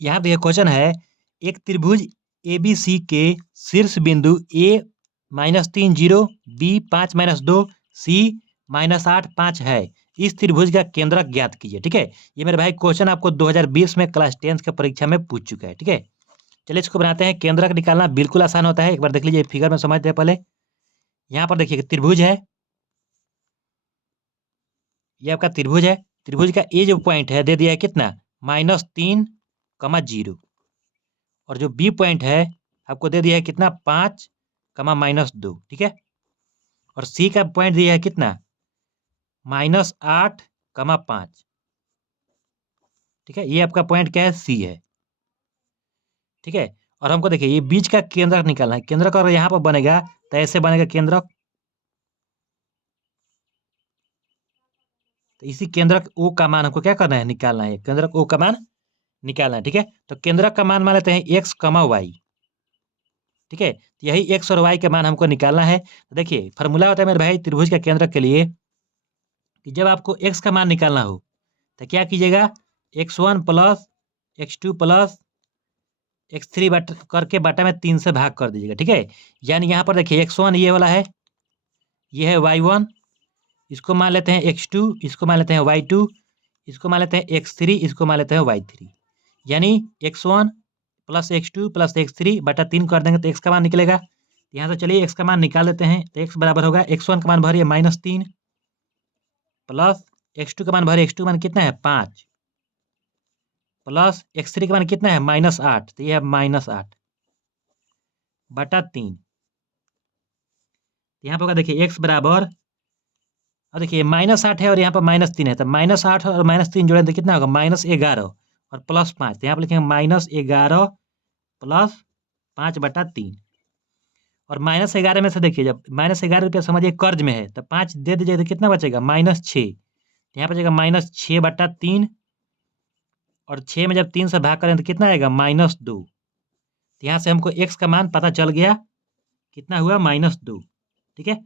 यहाँ पे क्वेश्चन है, एक त्रिभुज एबीसी के शीर्ष बिंदु A-30, B5-2, C-8-5 है। इस त्रिभुज का केंद्रक ज्ञात कीजिए। ठीक है, ये मेरे भाई क्वेश्चन आपको 2020 में क्लास 10 के परीक्षा में पूछ चुका है। ठीक है, चलिए इसको बनाते हैं। केंद्रक निकालना बिल्कुल आसान होता है, एक बार देख लीजिए फिगर में, समझते हैं पहले। यहाँ पर देखिए त्रिभुज है, ये आपका त्रिभुज है। त्रिभुज का ए जो पॉइंट है दे दिया है कितना, -3, 0, और जो बी पॉइंट है आपको दे दिया है कितना, 5, -2। ठीक है, और सी का पॉइंट दिया है कितना, -8, 5। ठीक है, ये आपका पॉइंट क्या है, सी है। ठीक है, और हमको देखिए ये बीच का केंद्रक निकालना है। केंद्रक अगर यहाँ पर बनेगा तो ऐसे बनेगा केंद्रक, तो इसी केंद्रक ओ का मान हमको क्या करना है, निकालना है। केंद्रक ओ का मान निकालना है। ठीक है, तो केंद्रक का मान लेते हैं एक्स, वाई। ठीक है, तो यही एक्स और वाई के मान हमको निकालना है। तो देखिए फॉर्मूला होता है मेरे भाई त्रिभुज का केंद्रक के लिए, कि जब आपको एक्स का मान निकालना हो तो क्या कीजिएगा, x1 plus x2 plus x3 करके बटा में 3 से भाग कर दीजिएगा। ठीक है, यानी यहाँ पर देखिए x1 ये वाला है, ये है y1, इसको मान लेते हैं x2, इसको मान लेते हैं y2, इसको मान लेते हैं x3, इसको मान लेते हैं y3। यानी x1 plus x2 plus x3 बटा 3 कर देंगे तो x का मान निकलेगा। यहाँ से चलिए x का मान निकाल लेते हैं, तो x बराबर होगा, x1 का मान भरिए -3 प्लस x2 का मान भरिए, x2 मान कितना है 5, प्लस x3 का मान कितना है -8, तो ये है -8 बटा 3। यहाँ पर होगा देखिए x बराबर, और देखिए -8 है और यहाँ पर -3 है, तो -8 और -3 जोड़ें तो कितना होगा, -11 और +5। तो यहाँ पर लिखेंगे -11 प्लस 5 बटा 3। और -11 में से देखिए, जब -11 रुपया समझिए कर्ज में है तो 5 दे दीजिए तो कितना बचेगा, -6। यहाँ पर बचेगा -6 बटा 3, और 6 में जब 3 से भाग करें तो कितना आएगा, -2। तो यहाँ से हमको x का मान पता चल गया, कितना हुआ, -2। ठीक है,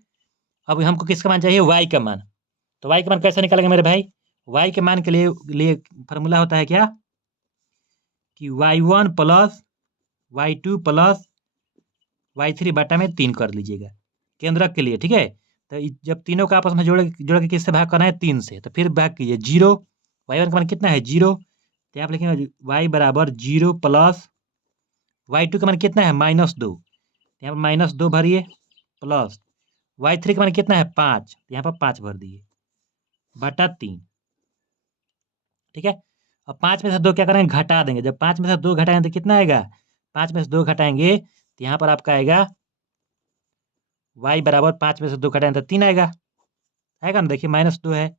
अब हमको किसका मान चाहिए, y का मान। तो y का मान कैसे निकालेंगे मेरे भाई, y के मान के लिए फॉर्मूला होता है क्या, कि y1 plus y2 plus y3 बटा में 3 कर लीजिएगा केंद्रक के लिए। ठीक है, तो जब तीनों का आपस में जोड़ के किससे भाग करना है, 3 से, तो फिर भाग कीजिए 0। y1 का मान कितना है, 0, तो आप लिखेंगे y बराबर 0 प्लस y2 का मान कितना है, -2, यहाँ पर -2 भरिए, प्लस y3 का मान कितना है, 5, यहाँ पर 5 भर दिए, बटा 3। ठीक है, अब 5 में से 2 क्या करेंगे, घटा देंगे। जब 5 में से 2 घटाएंगे तो कितना आएगा, 5 में से 2 घटाएंगे तो यहाँ पर आपका आएगा y बराबर 5 में से 2 घटाएंगे तो 3 आएगा, आएगा ना, देखिए -2 है,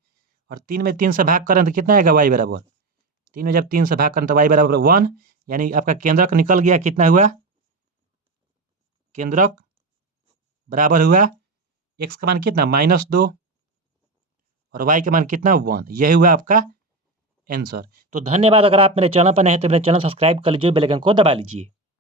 और 3 में 3 से भाग करें तो कितना आएगा, y बराबर 3 में जब 3 से भाग करें तो y बराबर 1। यानी आपका केंद्रक निकल गया, कितना हुआ, केंद्रक बराबर हुआ x का मान कितना, -2, और y का मान कितना, 1। यही हुआ आपका आंसर। तो धन्यवाद। अगर आप मेरे चैनल पर नए हैं तो मेरे चैनल सब्सक्राइब कर लीजिए, बेल आइकन को दबा लीजिए।